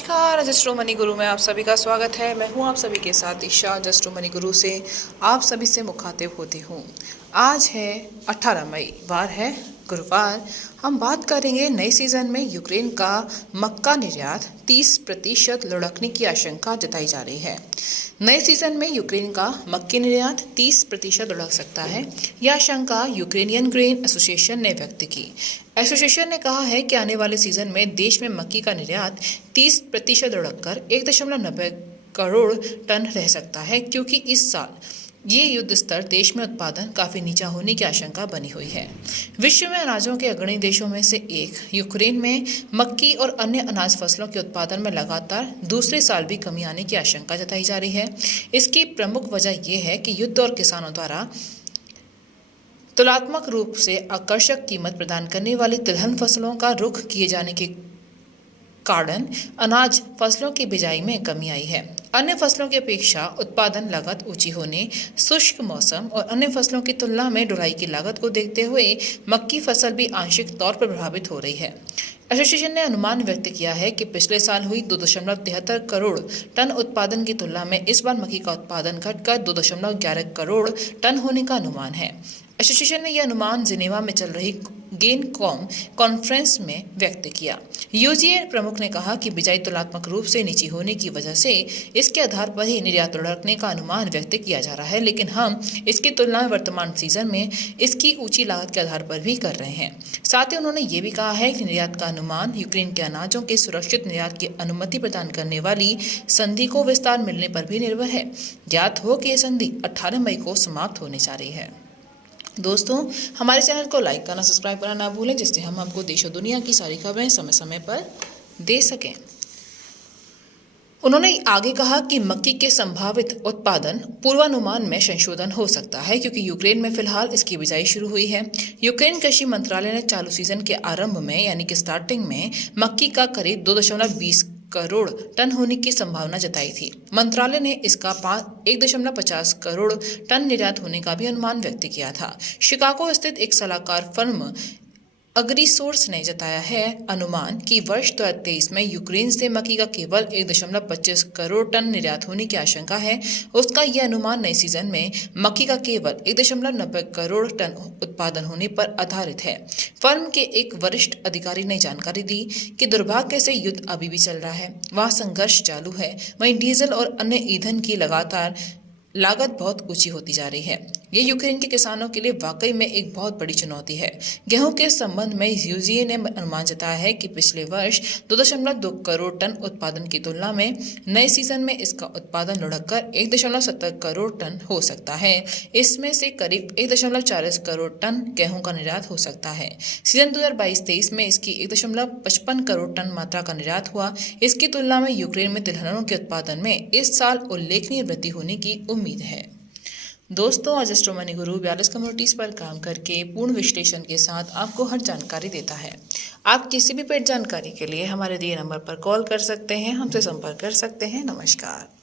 नमस्कार, Jastrow money गुरु में आप सभी का स्वागत है। मैं हूं आप सभी के साथ ईशा। जस्ट्रो मनी गुरु से आप सभी से मुखातिब होती हूं। आज है 18 मई, वार है गुरुवार। हम बात करेंगे नए सीजन में यूक्रेन का मक्का निर्यात 30% लुढ़कने की आशंका जताई जा रही है। नए सीजन में यूक्रेन का मक्के निर्यात 30% लुढ़क सकता है। यह आशंका यूक्रेनियन ग्रेन एसोसिएशन ने व्यक्त की। एसोसिएशन ने कहा है कि आने वाले सीजन में देश में मक्की का निर्यात 30% लुढ़ककर 1.90 करोड़ टन रह सकता है, क्योंकि इस साल ये युद्ध स्तर देश में उत्पादन काफी नीचा होने की आशंका बनी हुई है। विश्व में अनाजों के अग्रणी देशों में से एक यूक्रेन में मक्की और अन्य अनाज फसलों के उत्पादन में लगातार दूसरे साल भी कमी आने की आशंका जताई जा रही है। इसकी प्रमुख वजह यह है कि युद्ध और किसानों द्वारा तुलनात्मक रूप से आकर्षक कीमत प्रदान करने वाली तिलहन फसलों का रुख किए जाने के कारण अनाज फसलों की बिजाई में कमी आई है। अन्य फसलों की अपेक्षा उत्पादन लागत ऊंची होने, शुष्क मौसम और अन्य फसलों की तुलना में ढुलाई की लागत को देखते हुए मक्की फसल भी आंशिक तौर पर प्रभावित हो रही है। एसोसिएशन ने अनुमान व्यक्त किया है कि पिछले साल हुई 2.73 करोड़ टन उत्पादन की तुलना में इस बार मक्की का उत्पादन घटकर 2.11 करोड़ टन होने का अनुमान है। एसोसिएशन ने यह अनुमान जिनेवा में चल रही गेनकॉम कॉन्फ्रेंस में व्यक्त किया। यूजीए प्रमुख ने कहा कि बिजाई तुलनात्मक रूप से नीची होने की वजह से इसके आधार पर ही निर्यात लुढ़कने का अनुमान व्यक्त किया जा रहा है, लेकिन हम इसकी तुलना वर्तमान सीजन में इसकी ऊंची लागत के आधार पर भी कर रहे हैं। साथ ही उन्होंने ये भी कहा है कि निर्यात का अनुमान यूक्रेन के अनाजों के सुरक्षित निर्यात की अनुमति प्रदान करने वाली संधि को विस्तार मिलने पर भी निर्भर है। ज्ञात हो कि यह संधि 18 मई को समाप्त होने जा रही है। दोस्तों, हमारे चैनल को लाइक करना, सब्सक्राइब करना ना भूलें, जिससे हम आपको देश और दुनिया की सारी खबरें समय समय पर दे सकें। उन्होंने आगे कहा कि मक्की के संभावित उत्पादन पूर्वानुमान में संशोधन हो सकता है, क्योंकि यूक्रेन में फिलहाल इसकी बिजाई शुरू हुई है। यूक्रेन कृषि मंत्रालय ने चालू सीजन के आरंभ में यानी कि स्टार्टिंग में मक्की का करीब 2.20 करोड़ टन होने की संभावना जताई थी। मंत्रालय ने इसका 1.50 करोड़ टन निर्यात होने का भी अनुमान व्यक्त किया था। शिकागो स्थित एक सलाहकार फर्म अग्रीसोर्स ने जताया है अनुमान कि वर्ष 2023 में यूक्रेन से मक्की का केवल 1.25 करोड़ टन निर्यात होने की आशंका है। उसका यह अनुमान नए सीजन में मक्की का केवल 1.90 करोड़ टन उत्पादन होने पर आधारित है। फर्म के एक वरिष्ठ अधिकारी ने जानकारी दी कि दुर्भाग्य से युद्ध अभी भी चल रहा है, वहाँ संघर्ष चालू है। वहीं डीजल और अन्य ईंधन की लगातार लागत बहुत ऊंची होती जा रही है। ये यूक्रेन के किसानों के लिए वाकई में एक बहुत बड़ी चुनौती है। गेहूं के संबंध में यूजीए ने अनुमान जताया है कि पिछले वर्ष 2.2 करोड़ टन उत्पादन की तुलना में नए सीजन में इसका उत्पादन लुढ़ककर 1.70 करोड़ टन हो सकता है। इसमें से करीब 1.40 करोड़ टन गेहूं का निर्यात हो सकता है। सीजन 2022-23 में इसकी 1.55 करोड़ टन मात्रा का निर्यात हुआ। इसकी तुलना में यूक्रेन में तिलहनों के उत्पादन में इस साल उल्लेखनीय वृद्धि होने की उम्मीद है। दोस्तों, आज जस्ट्रो मनी गुरु 42 कम्युनिटीज पर काम करके पूर्ण विश्लेषण के साथ आपको हर जानकारी देता है। आप किसी भी पेड जानकारी के लिए हमारे दिए नंबर पर कॉल कर सकते हैं, हमसे संपर्क कर सकते हैं। नमस्कार।